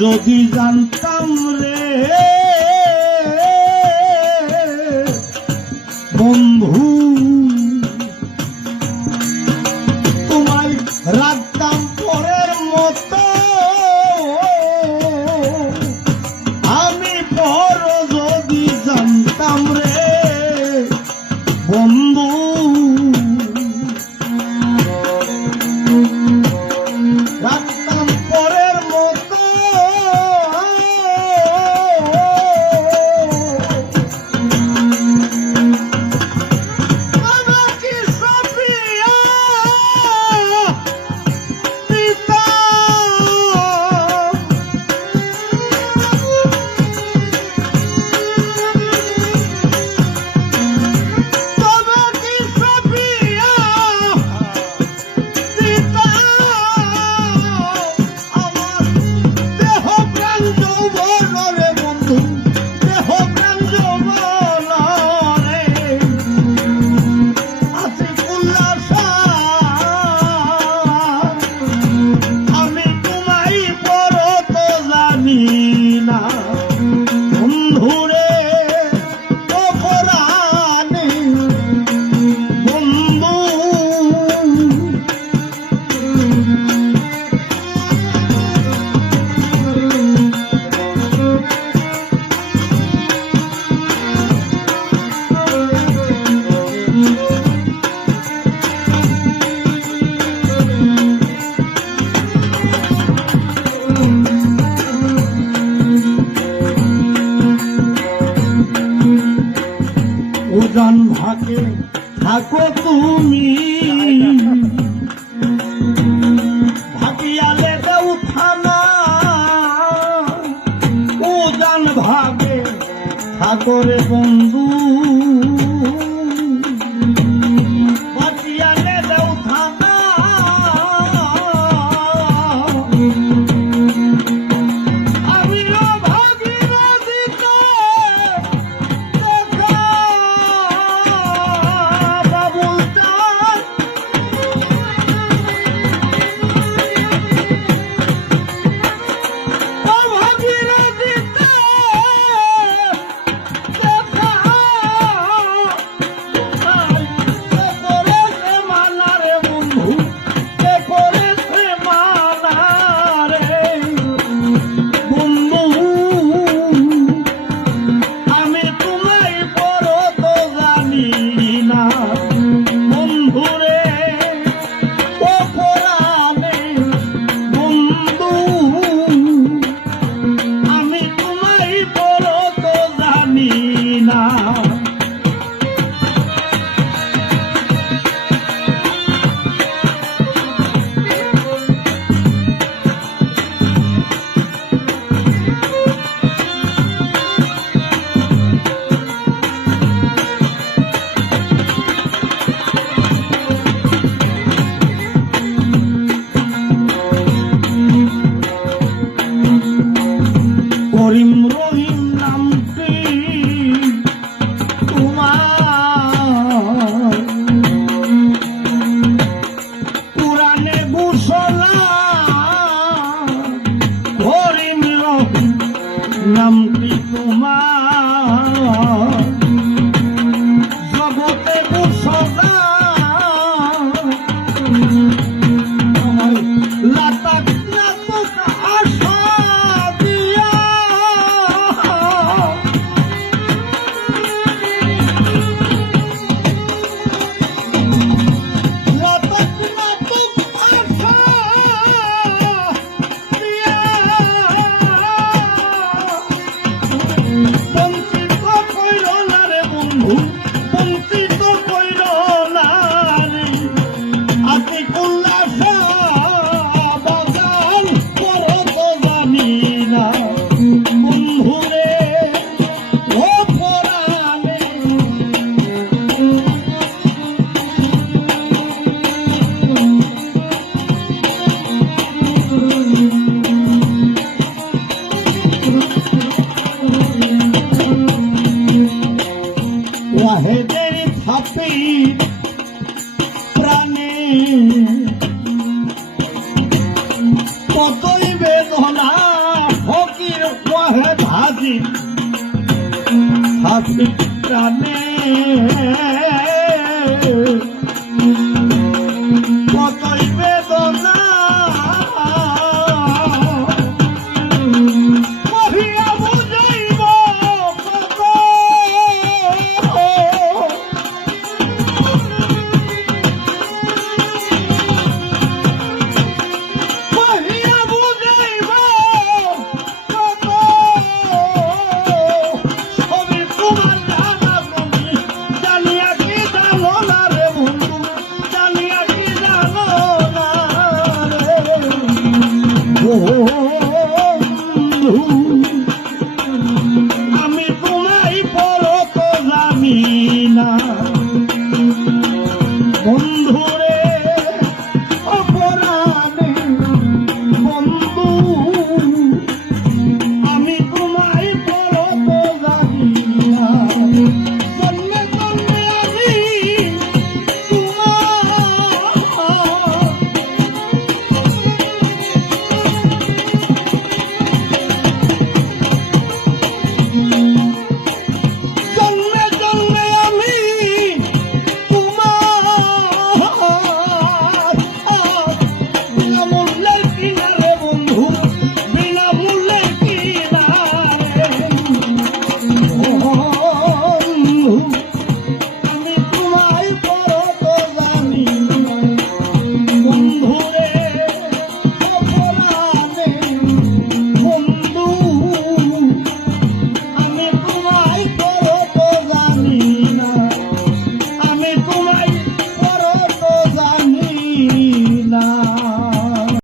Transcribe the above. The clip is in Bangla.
যদি জানতাম রে। থাকে থাকো তুমি। রহিম রহিম নামটি তোমার পুরাণে বুসলা হরিম রহিম নামটি তোমার